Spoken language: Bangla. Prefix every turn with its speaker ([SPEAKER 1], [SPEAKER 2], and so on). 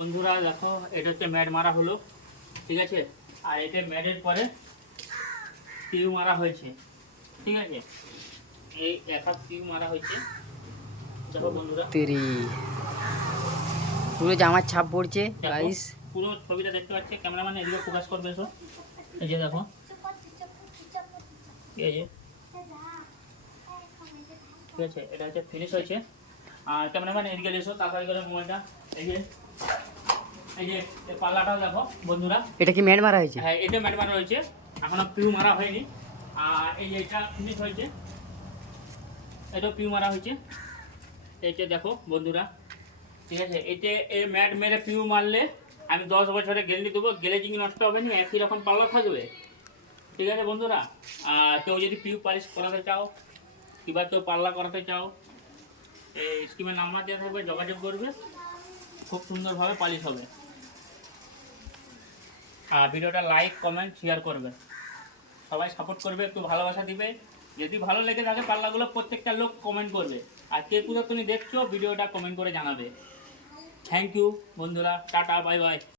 [SPEAKER 1] বন্ধুরা দেখো এটা হচ্ছে ম্যাট মারা হলো ঠিক আছে? আর এটা ম্যাটের পরে পিউ মারা হয়েছে ঠিক আছে? এই এক হাত পিউ মারা হয়েছে। দেখো বন্ধুরা।
[SPEAKER 2] তেরি। পুরো জামার ছাপ পড়ছে গাইস
[SPEAKER 1] পুরো ছবিটা দেখতে পাচ্ছে ক্যামেরাম্যান এদিকে ফোকাস করবে এসো এই যে দেখো। এই যে ঠিক আছে এটা হচ্ছে ফিনিশ হয়েছে। আর ক্যামেরাম্যান এদিকে এসো তাড়াতাড়ি করে মোবাইলটা এই যে। এই যে পাল্লাটাও দেখো বন্ধুরা।
[SPEAKER 2] এটা কি ম্যাট মারা হয়েছে?
[SPEAKER 1] হ্যাঁ এটা ম্যাট মারা হয়েছে। এখনও পিউ মারা হয়নি। আর এই যে এটা ফিনিশ হয়েছে। এটাও পিউ মারা হয়েছে। এইটা দেখো বন্ধুরা। ঠিক আছে এতে এই ম্যাট মেরে পিউ মারলে আমি দশ বছরে গ্যারেন্টি দেবো। গ্লেজিং নষ্ট হবে না একই রকম পাল্লা থাকবে। ঠিক আছে বন্ধুরা? আর কেউ যদি পিউ পালিশ করাতে চাও কিংবা কেউ পাল্লা করাতে চাও এই স্কিমের নাম্বার দেওয়া থাকবে যোগাযোগ করবে। খুব সুন্দরভাবে পালিশ হবে। আর ভিডিওটা লাইক কমেন্ট শেয়ার করবে। সবাই সাপোর্ট করবে, একটু ভালোবাসা দিবে। যদি ভালো লেগে থাকে, পাল্লাগুলো প্রত্যেকটা লোক কমেন্ট করবে। আর কে কোথাও তুমি দেখছ, ভিডিওটা কমেন্ট করে জানাবে। থ্যাংক ইউ বন্ধুরা। Tata bye bye